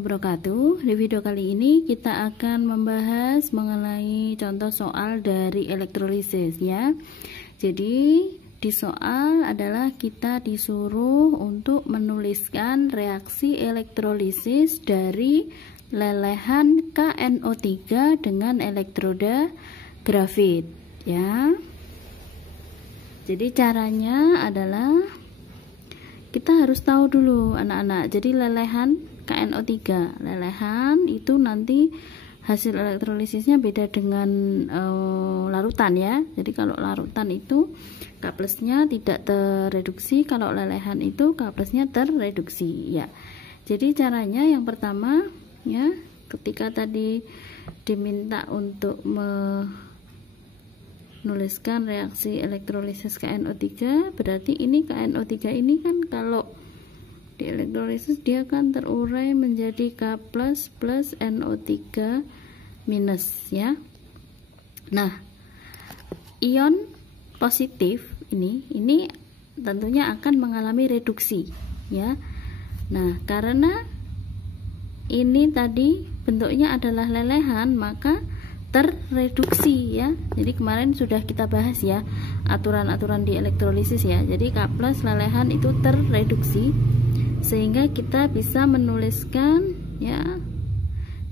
wabarakatuh. Di video kali ini kita akan membahas mengenai contoh soal dari elektrolisis ya. Jadi di soal adalah kita disuruh untuk menuliskan reaksi elektrolisis dari lelehan KNO3 dengan elektroda grafit ya. Jadi caranya adalah kita harus tahu dulu anak-anak. Jadi lelehan KNO3, lelehan itu nanti hasil elektrolisisnya beda dengan larutan ya. Jadi kalau larutan itu K plusnya tidak terreduksi, kalau lelehan itu K plusnya terreduksi ya. Jadi caranya yang pertama ya, ketika tadi diminta untuk menuliskan reaksi elektrolisis KNO3, berarti ini KNO3 ini kan kalau di elektrolisis dia kan terurai menjadi K plus plus NO3 minus ya. Nah, ion positif ini tentunya akan mengalami reduksi ya. Nah, karena ini tadi bentuknya adalah lelehan, maka terreduksi ya. Jadi kemarin sudah kita bahas ya aturan-aturan di elektrolisis ya. Jadi K plus lelehan itu terreduksi sehingga kita bisa menuliskan ya.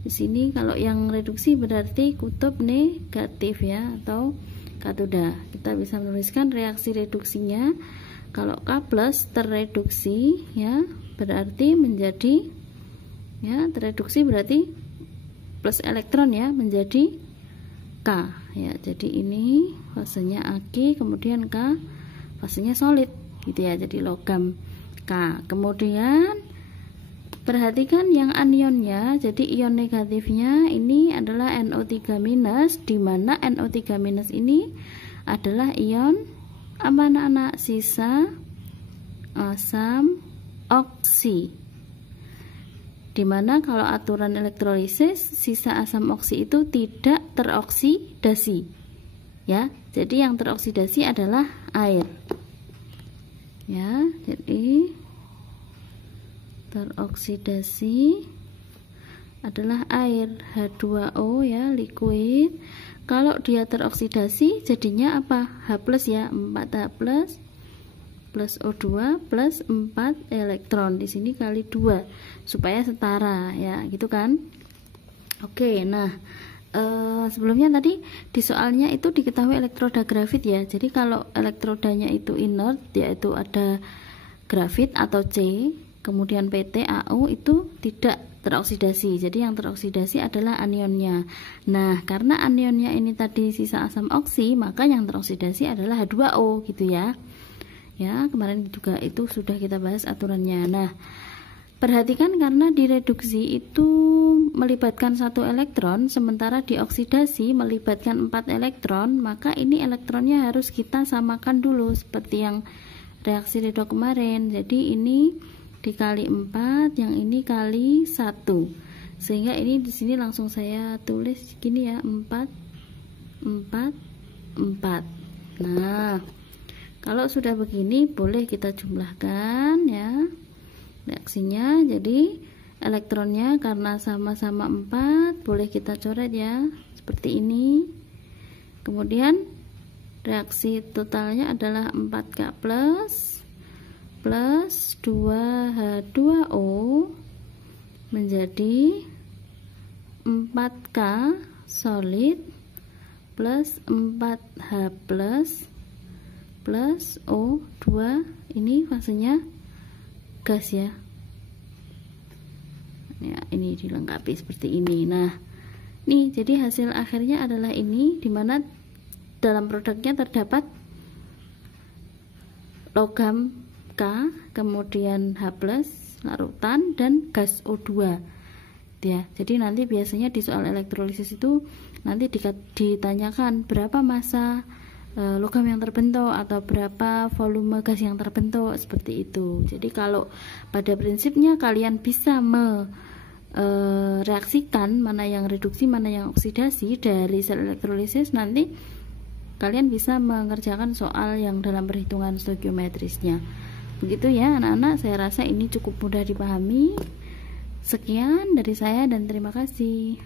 Di sini kalau yang reduksi berarti kutub negatif ya atau katoda. Kita bisa menuliskan reaksi reduksinya. Kalau K plus terreduksi ya berarti menjadi ya, terreduksi berarti plus elektron ya menjadi K ya. Jadi ini fasenya aki, kemudian K fasenya solid gitu ya, jadi logam K. Kemudian perhatikan yang anionnya. Jadi ion negatifnya ini adalah NO3 minus, di mana NO3 minus ini adalah ion apa anak-anak? Sisa asam oksi. Dimana kalau aturan elektrolisis sisa asam oksi itu tidak teroksidasi ya. Jadi yang teroksidasi adalah air ya. Jadi teroksidasi adalah air H2O ya, liquid. Kalau dia teroksidasi jadinya apa? H plus ya, 4H plus plus O2 plus 4 elektron. Di sini kali 2 supaya setara ya, gitu kan. Oke, nah sebelumnya tadi di soalnya itu diketahui elektroda grafit ya. Jadi kalau elektrodanya itu inert, yaitu ada grafit atau C, kemudian PT AU itu tidak teroksidasi. Jadi yang teroksidasi adalah anionnya. Nah, karena anionnya ini tadi sisa asam oksi, maka yang teroksidasi adalah H2O gitu ya. Ya, kemarin juga itu sudah kita bahas aturannya. Nah, perhatikan karena direduksi itu melibatkan 1 elektron, sementara dioksidasi melibatkan 4 elektron, maka ini elektronnya harus kita samakan dulu seperti yang reaksi redo kemarin. Jadi ini dikali 4, yang ini kali 1. Sehingga ini di sini langsung saya tulis gini ya, 4 4 4. Nah, kalau sudah begini boleh kita jumlahkan ya reaksinya. Jadi elektronnya karena sama-sama 4 boleh kita coret ya seperti ini. Kemudian reaksi totalnya adalah 4K plus 2H2O menjadi 4K solid plus 4H plus O2. Ini fasenya gas ya. Ya, ini dilengkapi seperti ini. Nah, nih jadi hasil akhirnya adalah ini, dimana dalam produknya terdapat logam K, kemudian H plus larutan dan gas O2 ya. Jadi nanti biasanya di soal elektrolisis itu nanti ditanyakan berapa massa logam yang terbentuk atau berapa volume gas yang terbentuk seperti itu. Jadi kalau pada prinsipnya kalian bisa reaksikan mana yang reduksi mana yang oksidasi dari sel elektrolisis, nanti kalian bisa mengerjakan soal yang dalam perhitungan stoikiometrisnya. Begitu ya anak-anak, saya rasa ini cukup mudah dipahami. Sekian dari saya dan terima kasih.